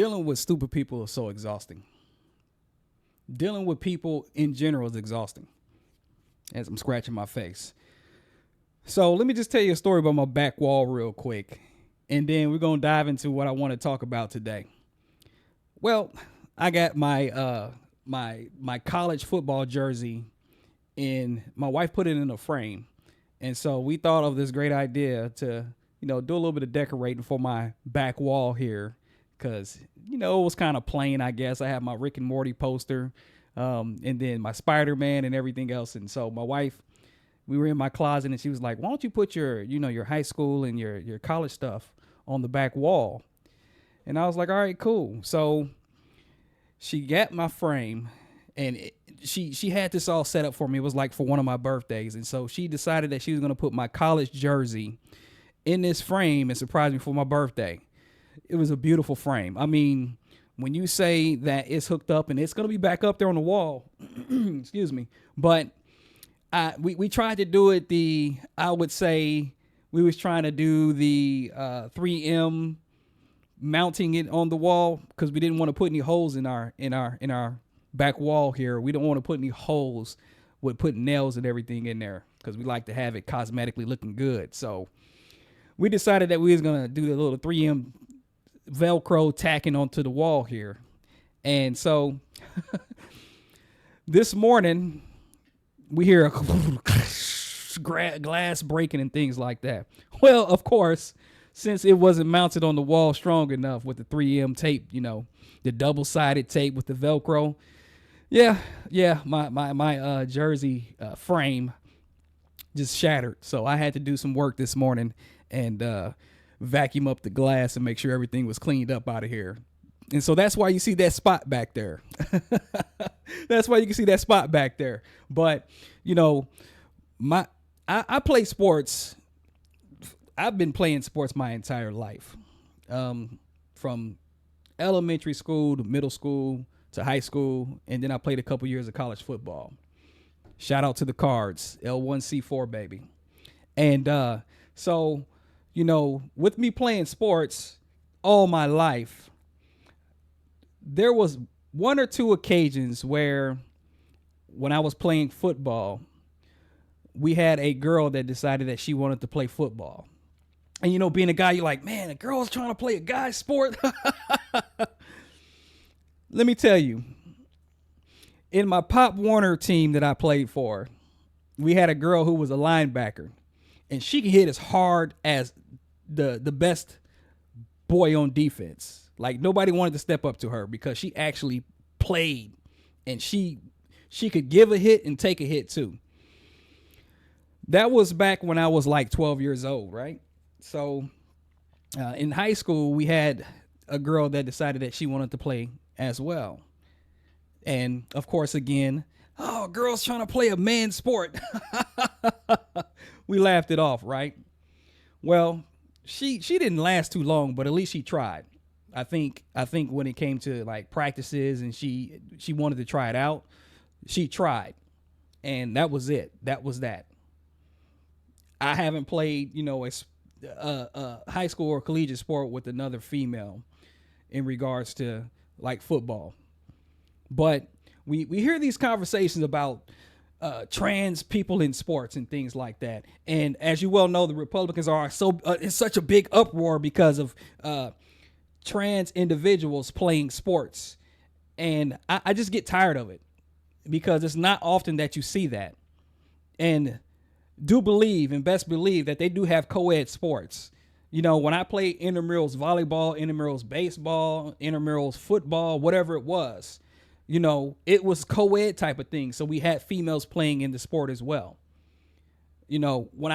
Dealing with stupid people is so exhausting. Dealing with people in general is exhausting. As I'm scratching my face. So let me just tell you a story about my back wall real quick. And then we're going to dive into what I want to talk about today. Well, I got my my college football jersey, and my wife put it in a frame. And so we thought of this great idea to, do a little bit of decorating for my back wall here. Because, it was kind of plain, I guess. I have my Rick and Morty poster, and then my Spider-Man and everything else. And so my wife, we were in my closet, and she was like, why don't you put your, your high school and your college stuff on the back wall? And I was like, all right, cool. So she got my frame, and she had this all set up for me. It was like for one of my birthdays. And so she decided that she was going to put my college jersey in this frame and surprise me for my birthday. It was a beautiful frame. I mean, when you say that it's hooked up and it's going to be back up there on the wall, excuse me, but we tried to do it I would say we was trying to do the 3M mounting it on the wall because we didn't want to put any holes in our back wall here. We don't want to put any holes with putting nails and everything in there because we like to have it cosmetically looking good. So we decided that we was going to do the little 3M Velcro tacking onto the wall here. And so this morning we hear a glass breaking and things like that. Well, of course, since it wasn't mounted on the wall strong enough with the 3M tape, the double-sided tape with the Velcro. Yeah, my jersey frame just shattered. So I had to do some work this morning and vacuum up the glass and make sure everything was cleaned up out of here. And so that's why you see that spot back there. That's why you can see that spot back there. But, I play sports. I've been playing sports my entire life. From elementary school to middle school to high school. And then I played a couple years of college football. Shout out to the Cards, L1C4, baby. And so, with me playing sports all my life, there was one or two occasions where when I was playing football, we had a girl that decided that she wanted to play football. And, being a guy, you're like, man, a girl's trying to play a guy's sport. Let me tell you, in my Pop Warner team that I played for, we had a girl who was a linebacker, and she could hit as hard as the best boy on defense. Like, nobody wanted to step up to her because she actually played, and she could give a hit and take a hit too. That was back when I was like 12 years old, right? So in high school, we had a girl that decided that she wanted to play as well. And of course, again, oh, girls trying to play a man's sport. We laughed it off, right? Well, she didn't last too long, but at least she tried. I think when it came to like practices and she wanted to try it out, she tried. And that was it. That was that. I haven't played, a high school or collegiate sport with another female in regards to like football. But we hear these conversations about trans people in sports and things like that. And as you well know, the Republicans are in such a big uproar because of trans individuals playing sports. And I just get tired of it because it's not often that you see that. And do believe and best believe that they do have co-ed sports. When I played intramurals volleyball, intramurals baseball, intramurals football, whatever it was, it was co-ed type of thing. So we had females playing in the sport as well. When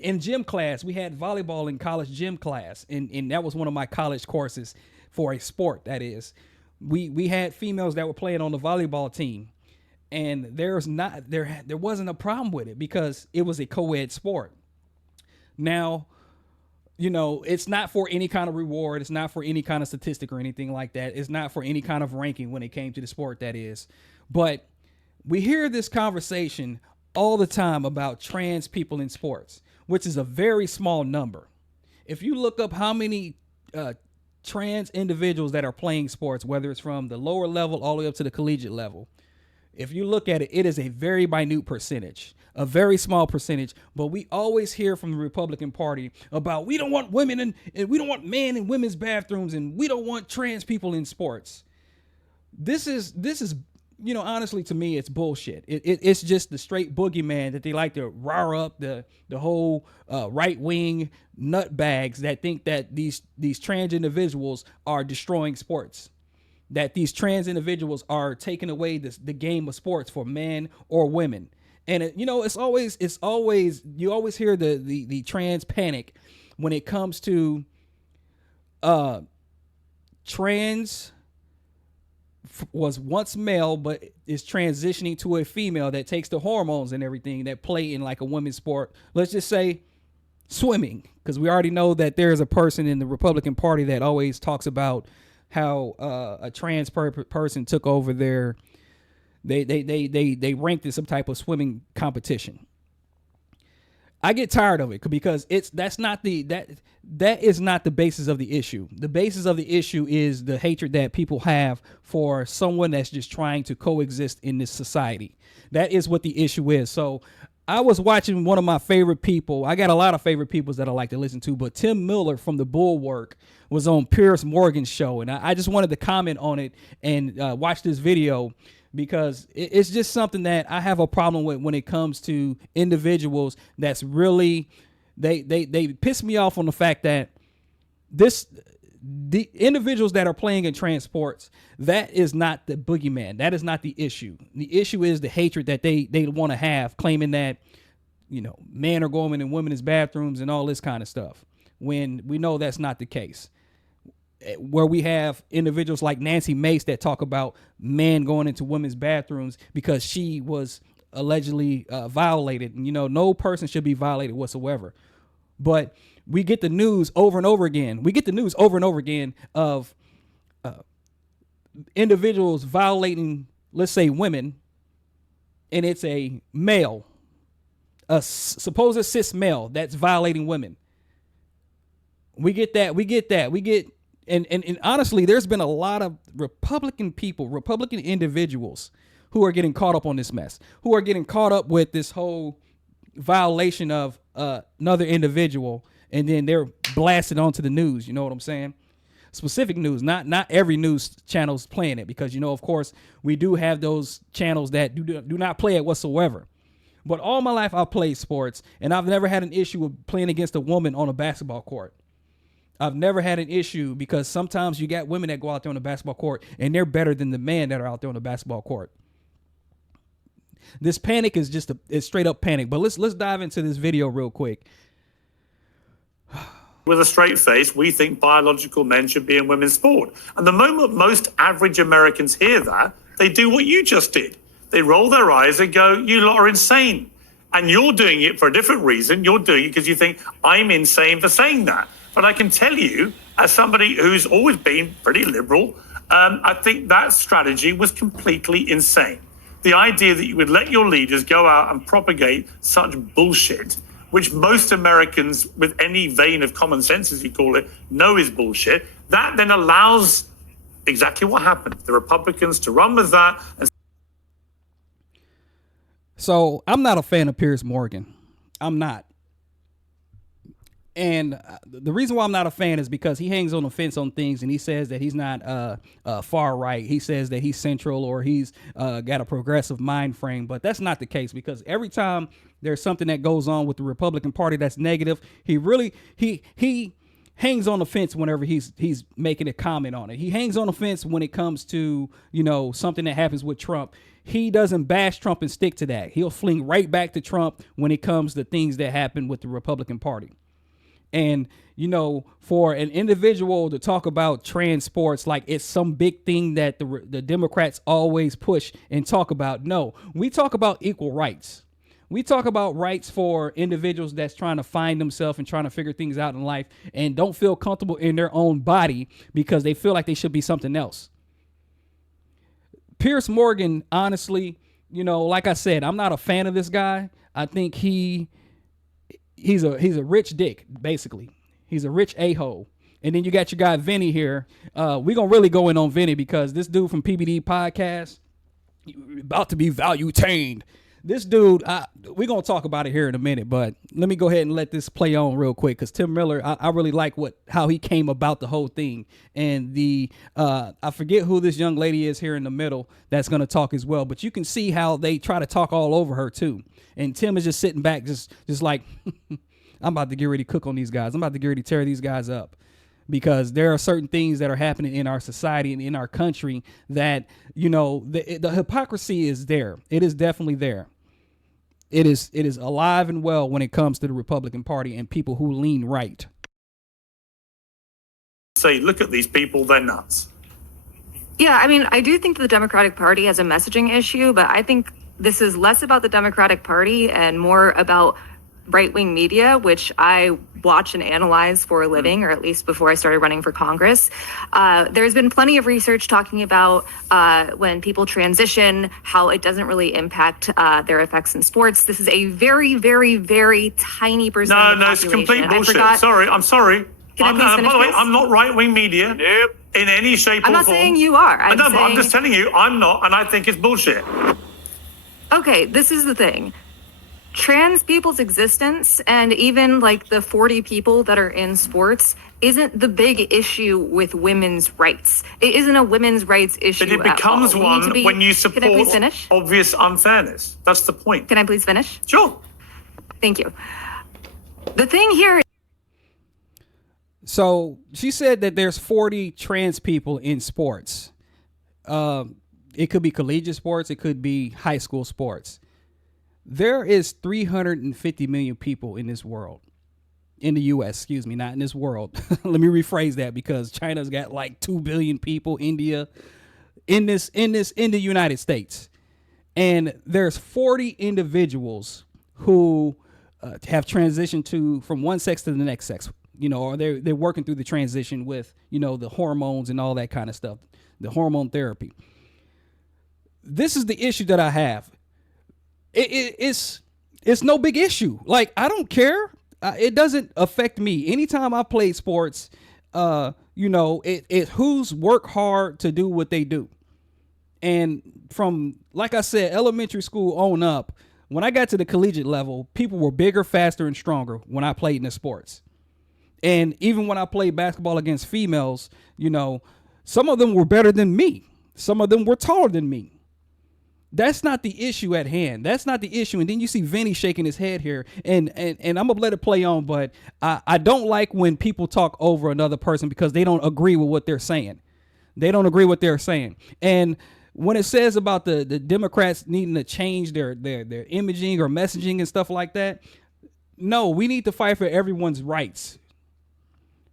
in gym class, we had volleyball in college gym class. And that was one of my college courses for a sport. That is, we had females that were playing on the volleyball team. And there wasn't a problem with it because it was a co-ed sport. Now, it's not for any kind of reward. It's not for any kind of statistic or anything like that. It's not for any kind of ranking when it came to the sport, that is. But we hear this conversation all the time about trans people in sports, which is a very small number. If you look up how many trans individuals that are playing sports, whether it's from the lower level all the way up to the collegiate level, if you look at it, it is a very minute percentage, a very small percentage. But we always hear from the Republican Party about we don't want women and we don't want men in women's bathrooms and we don't want trans people in sports. This is honestly, to me, it's bullshit. It's just the straight boogeyman that they like to rile up the whole right wing nutbags that think that these trans individuals are destroying sports, that these trans individuals are taking away the game of sports for men or women. And it's always you always hear the trans panic when it comes to trans was once male but is transitioning to a female that takes the hormones and everything that play in like a women's sport. Let's just say swimming, because we already know that there's a person in the Republican Party that always talks about how a trans person took over they ranked in some type of swimming competition. I get tired of it because that is not the basis of the issue. The basis of the issue is the hatred that people have for someone that's just trying to coexist in this society. That is what the issue is. So I was watching one of my favorite people. I got a lot of favorite people that I like to listen to, but Tim Miller from the Bulwark was on Piers Morgan's show. And I just wanted to comment on it and watch this video, because it's just something that I have a problem with when it comes to individuals that's really, they piss me off on the fact that the individuals that are playing in trans sports, that is not the boogeyman. That is not the issue. The issue is the hatred that they want to have, claiming that, men are going in women's bathrooms and all this kind of stuff, when we know that's not the case. Where we have individuals like Nancy Mace that talk about men going into women's bathrooms because she was allegedly violated. And, no person should be violated whatsoever. But we get the news over and over again. Of individuals violating, let's say, women, and it's a male, a supposed cis male that's violating women. We get And honestly, there's been a lot of Republican individuals who are getting caught up on this mess, who are getting caught up with this whole violation of another individual, and then they're blasted onto the news. You know what I'm saying? Specific news, not every news channel's playing it, because, of course, we do have those channels that do not play it whatsoever. But all my life I've played sports, and I've never had an issue with playing against a woman on a basketball court. I've never had an issue, because sometimes you got women that go out there on the basketball court and they're better than the men that are out there on the basketball court. This panic is just it's straight up panic. But let's dive into this video real quick. With a straight face, we think biological men should be in women's sport. And the moment most average Americans hear that, they do what you just did. They roll their eyes and go, "You lot are insane." And you're doing it for a different reason. You're doing it because you think I'm insane for saying that. But I can tell you, as somebody who's always been pretty liberal, I think that strategy was completely insane. The idea that you would let your leaders go out and propagate such bullshit, which most Americans with any vein of common sense, as you call it, know is bullshit, that then allows exactly what happened. The Republicans to run with that. So I'm not a fan of Piers Morgan. I'm not. And the reason why I'm not a fan is because he hangs on the fence on things, and he says that he's not far right. He says that he's central, or he's got a progressive mind frame. But that's not the case, because every time there's something that goes on with the Republican Party that's negative, he hangs on the fence whenever he's making a comment on it. He hangs on the fence when it comes to, something that happens with Trump. He doesn't bash Trump and stick to that. He'll fling right back to Trump when it comes to things that happen with the Republican Party. And, for an individual to talk about trans sports like it's some big thing that the Democrats always push and talk about. No, we talk about equal rights. We talk about rights for individuals that's trying to find themselves and trying to figure things out in life and don't feel comfortable in their own body because they feel like they should be something else. Piers Morgan, honestly, like I said, I'm not a fan of this guy. I think he's a rich dick, basically. He's a rich a-hole. And then you got your guy Vinnie here. We're going to really go in on Vinnie because this dude from PBD Podcast, about to be value-tained. This dude, we're going to talk about it here in a minute, but let me go ahead and let this play on real quick because Tim Miller, I really like how he came about the whole thing. And I forget who this young lady is here in the middle that's going to talk as well, but you can see how they try to talk all over her too. And Tim is just sitting back just like, I'm about to get ready to cook on these guys. I'm about to get ready to tear these guys up. Because there are certain things that are happening in our society and in our country that, the hypocrisy is there. It is definitely there. It is alive and well when it comes to the Republican Party and people who lean right. Say, look at these people, they're nuts. Yeah, I mean, I do think the Democratic Party has a messaging issue, but I think this is less about the Democratic Party and more about right-wing media, which I watch and analyze for a living, or at least before I started running for Congress. There's been plenty of research talking about when people transition, how it doesn't really impact their effects in sports. This is a very, very, very tiny percent of the population. No, it's complete bullshit. Sorry, I'm sorry. Can I please finish by the way, this? I'm not right-wing media in any shape or form. I'm not saying you are. I'm just telling you, I'm not, and I think it's bullshit. Okay, this is the thing. Trans people's existence and even like the 40 people that are in sports isn't the big issue with women's rights. It isn't a women's rights issue. But it becomes one when you support Can I please finish? Obvious unfairness. That's the point. Can I please finish? Sure. Thank you. The thing here. So she said that there's 40 trans people in sports. It could be collegiate sports. It could be high school sports. There is 350 million people in this world, in the U.S., not in this world. Let me rephrase that because China's got like 2 billion people, India, in the United States. And there's 40 individuals who have transitioned from one sex to the next sex, or they're working through the transition with, the hormones and all that kind of stuff, the hormone therapy. This is the issue that I have. It's no big issue. Like, I don't care. It doesn't affect me. Anytime I played sports, it who's work hard to do what they do. And from, like I said, elementary school on up, when I got to the collegiate level, people were bigger, faster, and stronger when I played in the sports. And even when I played basketball against females, some of them were better than me. Some of them were taller than me. That's not the issue at hand. That's not the issue. And then you see Vinnie shaking his head here. And I'm going to let it play on, but I don't like when people talk over another person because they don't agree with what they're saying. They don't agree with what they're saying. And when it says about the Democrats needing to change their imaging or messaging and stuff like that, no, we need to fight for everyone's rights.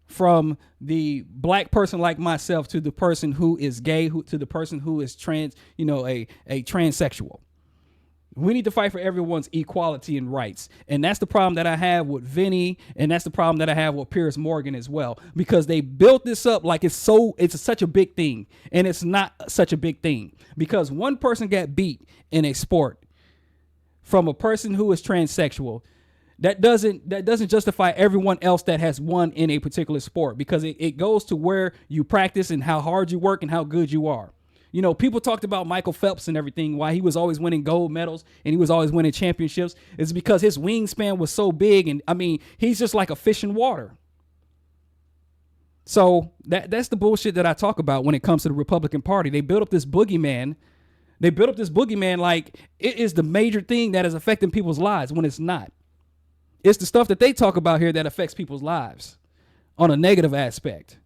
From the black person like myself to the person who is gay, to the person who is trans, a transsexual. We need to fight for everyone's equality and rights. And that's the problem that I have with Vinnie, and that's the problem that I have with Piers Morgan as well, because they built this up like it's such a big thing, and it's not such a big thing because one person got beat in a sport from a person who is transsexual. That doesn't justify everyone else that has won in a particular sport because it goes to where you practice and how hard you work and how good you are. People talked about Michael Phelps and everything, why he was always winning gold medals and he was always winning championships. It's because his wingspan was so big. And I mean, he's just like a fish in water. So that's the bullshit that I talk about when it comes to the Republican Party. They built up this boogeyman. Like it is the major thing that is affecting people's lives when it's not. It's the stuff that they talk about here that affects people's lives on a negative aspect.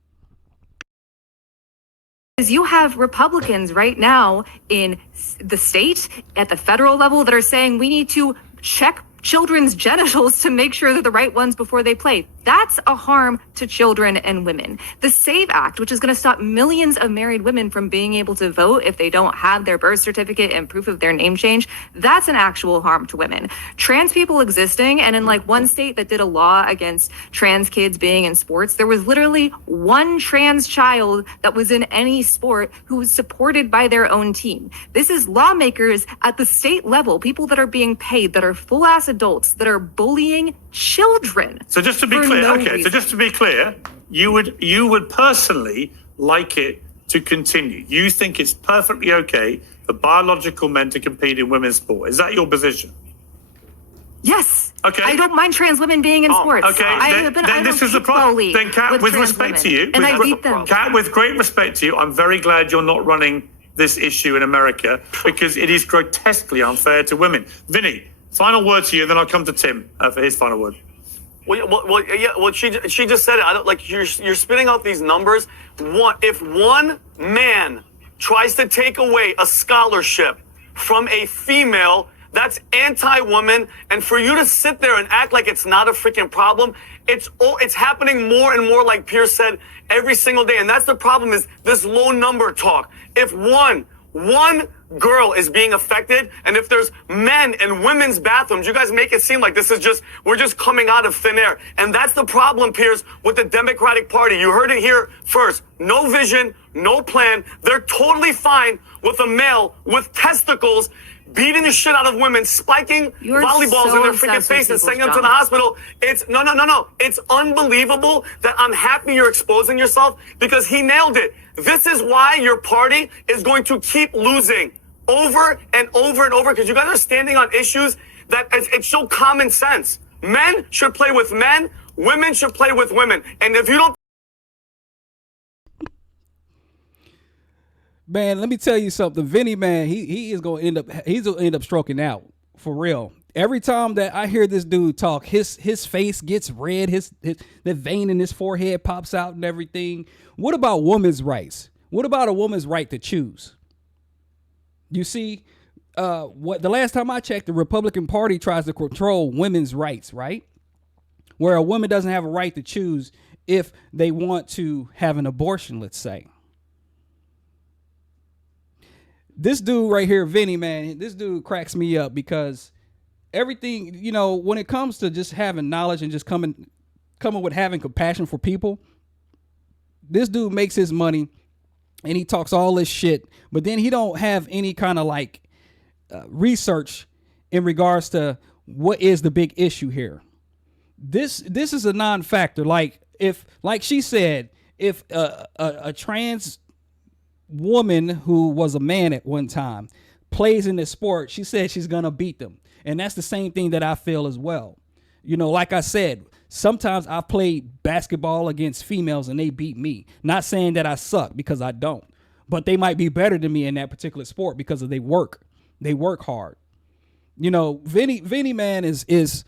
You have Republicans right now in the state at the federal level that are saying we need to check children's genitals to make sure they're the right ones before they play. That's a harm to children and women. The SAVE Act, which is going to stop millions of married women from being able to vote if they don't have their birth certificate and proof of their name change, that's an actual harm to women. Trans people existing, and in like one state that did a law against trans kids being in sports, there was literally one trans child that was in any sport who was supported by their own team. This is lawmakers at the state level, people that are being paid, that are full-ass adults, that are bullying children. So just to be clear, you would personally like it to continue. You think it's perfectly okay for biological men to compete in women's sport. Is that your position? Yes. Okay. I don't mind trans women being in sports. Okay. Then this is the problem. Then, Kat, with respect to you, and I beat them. Kat, with great respect to you, I'm very glad you're not running this issue in America because it is grotesquely unfair to women. Vinnie, final word to you, then I'll come to Tim for his final word. Well, she just said it. I don't like you're spitting out these numbers. If one man tries to take away a scholarship from a female, that's anti-woman. And for you to sit there and act like it's not a freaking problem, it's happening more and more, like Piers said, every single day. And that's the problem, is this low number talk. If one girl is being affected, and if there's men in women's bathrooms, you guys make it seem like we're just coming out of thin air. And that's the problem, Piers, with the Democratic Party. You heard it here first. No vision, no plan. They're totally fine with a male with testicles beating the shit out of women, spiking volleyballs in their freaking face and sending them to the hospital. It's no. It's unbelievable that I'm happy you're exposing yourself, because he nailed it. This is why your party is going to keep losing over and over and over, because you guys are standing on issues that it's so common sense. Men should play with men. Women should play with women. And if you don't... Man, let me tell you something. Vinnie, man, he's gonna end up stroking out for real. Every time that I hear this dude talk, his face gets red, the vein in his forehead pops out and everything. What about women's rights? What about a woman's right to choose? You see, the last time I checked, the Republican Party tries to control women's rights, right? Where a woman doesn't have a right to choose if they want to have an abortion, let's say. This dude right here, Vinnie, man, this dude cracks me up, because everything, when it comes to just having knowledge and just coming with having compassion for people, this dude makes his money and he talks all this shit, but then he don't have any kind of research in regards to what is the big issue here. This is a non-factor. Like she said, if a trans woman who was a man at one time plays in this sport, she said she's gonna beat them. And that's the same thing that I feel as well. Like I said, sometimes I've played basketball against females and they beat me. Not saying that I suck, because I don't, but they might be better than me in that particular sport because they work hard. Vinnie man is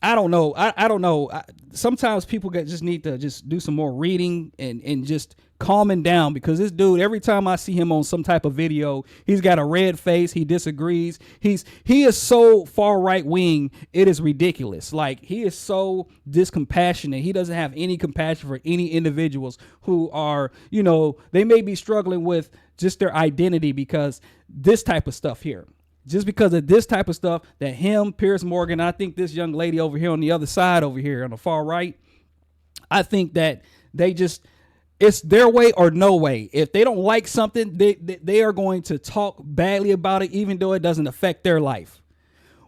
I don't know. I don't know. Sometimes people just need to just do some more reading and just calming down, because this dude, every time I see him on some type of video, he's got a red face. He disagrees. He is so far right wing. It is ridiculous. Like, he is so discompassionate. He doesn't have any compassion for any individuals who are, they may be struggling with just their identity because this type of stuff here. Just because of this type of stuff that him, Piers Morgan, I think this young lady over here on the other side over here on the far right, I think that it's their way or no way. If they don't like something, they are going to talk badly about it, even though it doesn't affect their life.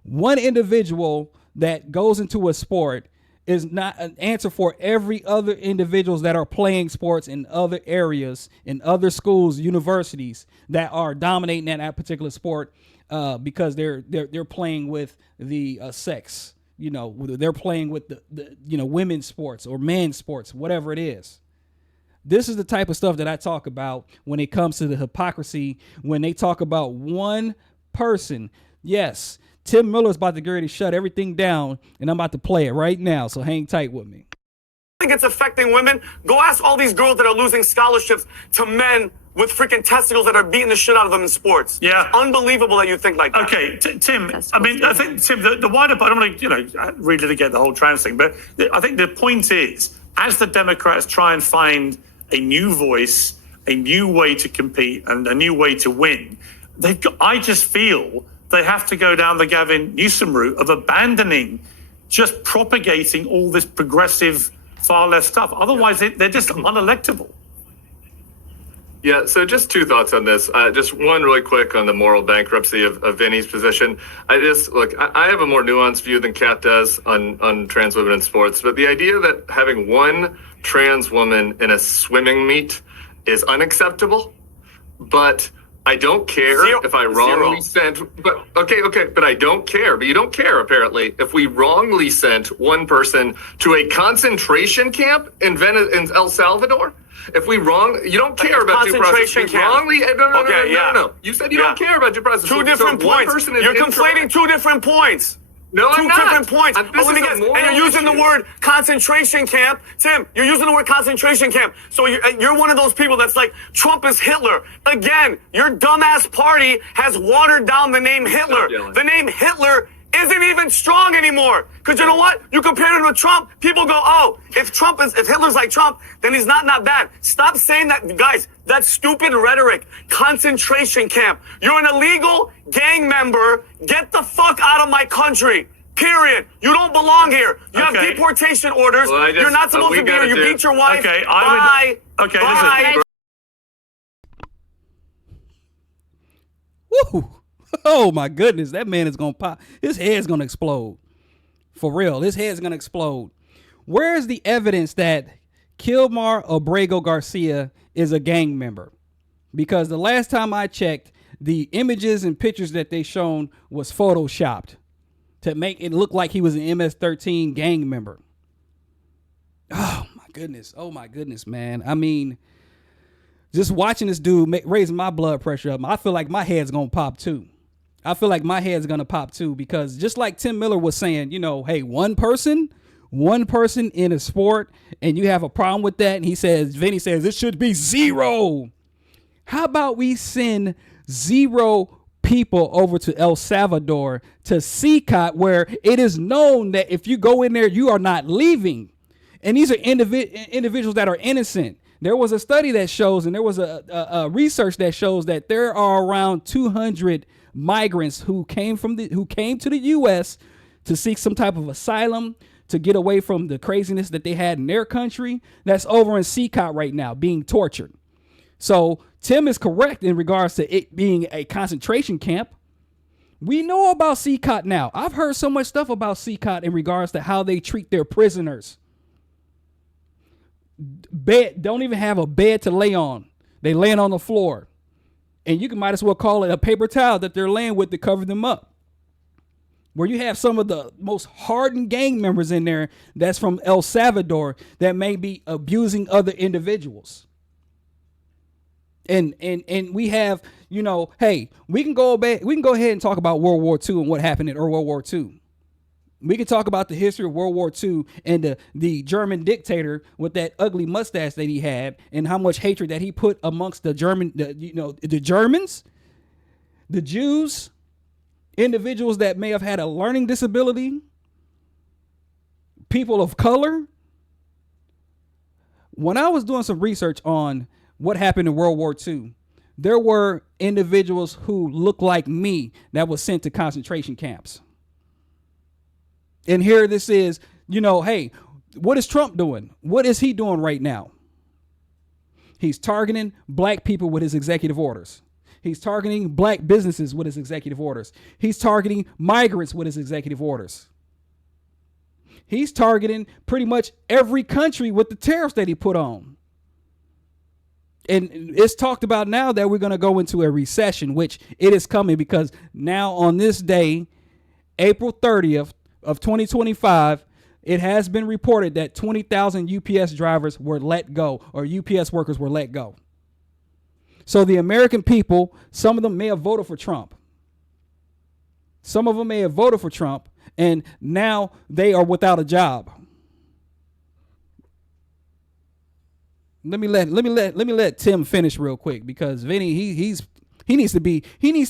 One individual that goes into a sport is not an answer for every other individuals that are playing sports in other areas, in other schools, universities that are dominating that particular sport. Because they're playing with the sex, they're playing with the women's sports or men's sports, whatever it is. This is the type of stuff that I talk about when it comes to the hypocrisy. When they talk about one person, yes, Tim Miller's about to get ready to shut everything down, and I'm about to play it right now. So hang tight with me. I think it's affecting women. Go ask all these girls that are losing scholarships to men with freaking testicles that are beating the shit out of them in sports. Yeah. It's unbelievable that you think like that. Okay, Tim, I think, Tim, the wider part, I don't want to, relitigate the whole trans thing, but I think the point is, as the Democrats try and find a new voice, a new way to compete, and a new way to win, I just feel they have to go down the Gavin Newsom route of abandoning just propagating all this progressive, far left stuff. Otherwise, they're just unelectable. Yeah, so just two thoughts on this. Just one really quick on the moral bankruptcy of Vinnie's position. I have a more nuanced view than Kat does on trans women in sports, but the idea that having one trans woman in a swimming meet is unacceptable, but I don't care if I wrongly sent, but I don't care, but you don't care apparently if we wrongly sent one person to a concentration camp in El Salvador. If we you don't care about due process. No. You said you don't care about due process. Two different points. You're conflating two different points. No, I'm not. Two different points. Let me guess. And you're using the word concentration camp. Tim, you're using the word concentration camp. So you're one of those people that's like, Trump is Hitler. Again, your dumbass party has watered down the name Hitler. The name Hitler isn't even strong anymore. Because you know what? You compare him to Trump, people go, oh, if Hitler's like Trump, then he's not bad. Stop saying that, guys. That's stupid rhetoric. Concentration camp. You're an illegal gang member. Get the fuck out of my country. Period. You don't belong here. You have deportation orders. You're not supposed to be here. You beat your wife. Bye. Listen. Woo! Oh my goodness, that man is gonna pop. His head's gonna explode. For real, his head's gonna explode. Where is the evidence that Kilmar Abrego Garcia is a gang member? Because the last time I checked, the images and pictures that they shown was photoshopped to make it look like he was an MS-13 gang member. Oh my goodness, man. I mean, just watching this dude raising my blood pressure up, I feel like my head's gonna pop too. Because just like Tim Miller was saying, hey, one person in a sport, and you have a problem with that, and Vinnie says it should be zero. How about we send 0 people over to El Salvador to CCOT, where it is known that if you go in there, you are not leaving. And these are individuals that are innocent. There was a study that shows, and there was a research that shows that there are around 200 migrants who came to the U.S. to seek some type of asylum, to get away from the craziness that they had in their country. That's over in CCOT right now, being tortured. So Tim is correct in regards to it being a concentration camp. We know about CCOT now. I've heard so much stuff about CCOT in regards to how they treat their prisoners. Don't even have a bed to lay on. They laying on the floor. And you might as well call it a paper towel that they're laying with to cover them up. Where you have some of the most hardened gang members in there that's from El Salvador that may be abusing other individuals. And we have, hey, we can go ahead and talk about World War II and what happened in World War II. We can talk about the history of World War II and the German dictator with that ugly mustache that he had, and how much hatred that he put amongst the Germans, the Jews, individuals that may have had a learning disability, people of color. When I was doing some research on what happened in World War II, there were individuals who looked like me that was sent to concentration camps. And here this is, hey, what is Trump doing? What is he doing right now? He's targeting black people with his executive orders. He's targeting black businesses with his executive orders. He's targeting migrants with his executive orders. He's targeting pretty much every country with the tariffs that he put on. And it's talked about now that we're going to go into a recession, which it is coming, because now on this day, April 30th, of 2025, it has been reported that 20,000 UPS drivers were let go, or UPS workers were let go. So the American people, some of them may have voted for Trump. And now they are without a job. Let me let Tim finish real quick, because Vinnie, he needs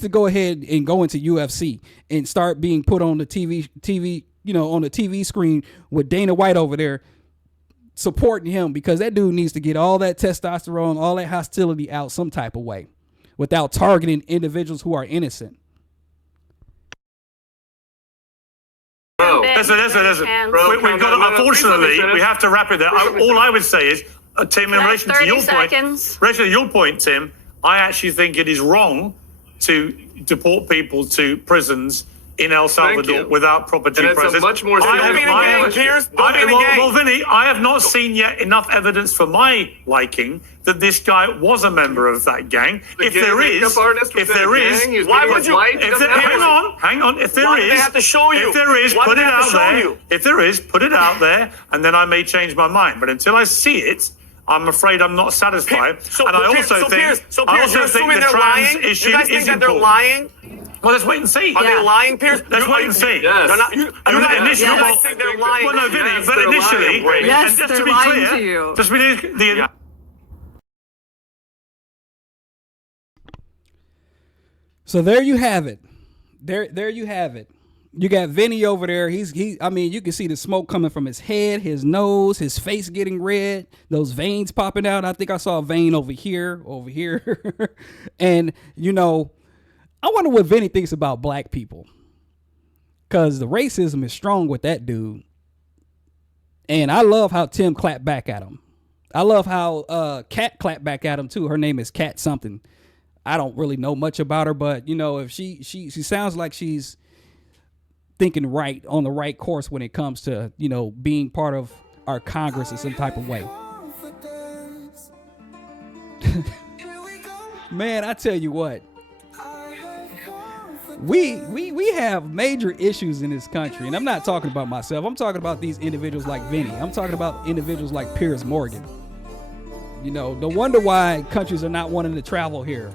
to go ahead and go into UFC and start being put on the TV, on the TV screen with Dana White over there supporting him, because that dude needs to get all that testosterone, all that hostility out some type of way without targeting individuals who are innocent. Listen. Unfortunately, we have to wrap it there. All I would say is, Tim, in relation to your point, Tim, I actually think it is wrong to deport people to prisons in El Salvador without proper due process. It's a much more Don't be in a gang, Piers. Don't be in a gang. Well, Vinny, I have not seen yet enough evidence for my liking that this guy was a member of that gang. If there is, why would you? Hang on. If there why is, do they have to show you? If there is, why put do it they have out to show there. you? If there is, put it out there, and then I may change my mind. But until I see it, I'm afraid I'm not satisfied. And I also think the trans issue is important. They're lying? Well, let's wait and see. Are they lying, Piers? Let's wait and see. Yes. They're not. You guys think they're lying? Well, no, Vinny, but initially, Yes, and just they're to be lying clear, to you. just be So there you have it. There you have it. You got Vinnie over there. I mean, you can see the smoke coming from his head, his nose, his face getting red, those veins popping out. I think I saw a vein over here. And, you know, I wonder what Vinnie thinks about black people. Because the racism is strong with that dude. And I love how Tim clapped back at him. I love how Kat clapped back at him, too. Her name is Kat something. I don't really know much about her, but, you know, if she sounds like she's thinking right on the right course when it comes to, you know, being part of our Congress in some type of way. Man, I tell you what, we have major issues in this country, and I'm not talking about myself. I'm talking about these individuals like Vinnie. I'm talking about individuals like Piers Morgan. You know, no wonder why countries are not wanting to travel here.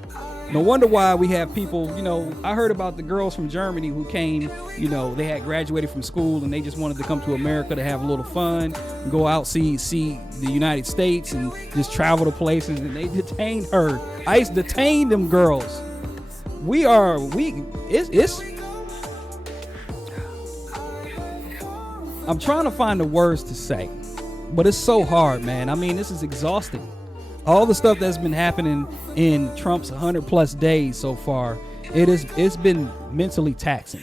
No wonder why we have people, you know, I heard about the girls from Germany who came, you know, they had graduated from school and they just wanted to come to America to have a little fun, and go out, see the United States and just travel to places, and they detained her. ICE detained them girls. I'm trying to find the words to say, but it's so hard, man. I mean, this is exhausting. All the stuff that's been happening in Trump's 100+ days so far, it's been mentally taxing.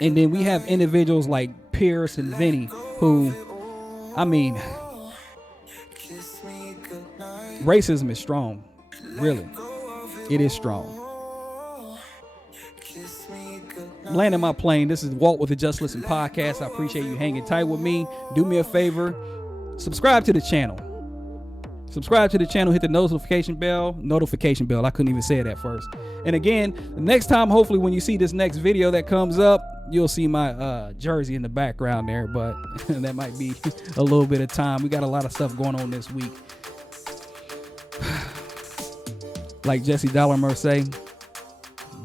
And then we have individuals like Piers and Vinnie who, I mean, racism is strong. Really. It is strong. Landing my plane. This is Walt with the Just Listen Podcast. I appreciate you hanging tight with me. Do me a favor. Subscribe to the channel. Hit the notification bell. I couldn't even say it at first. And again, the next time, hopefully when you see this next video that comes up, you'll see my jersey in the background there, but that might be a little bit of time. We got a lot of stuff going on this week. Like Jesse Dollarmer say,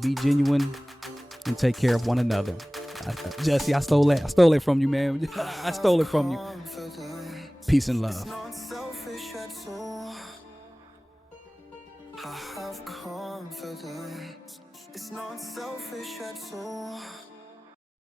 be genuine and take care of one another. Jesse, I stole it from you, man. I stole it from you. Peace and love. I have confidence. It's not selfish at all.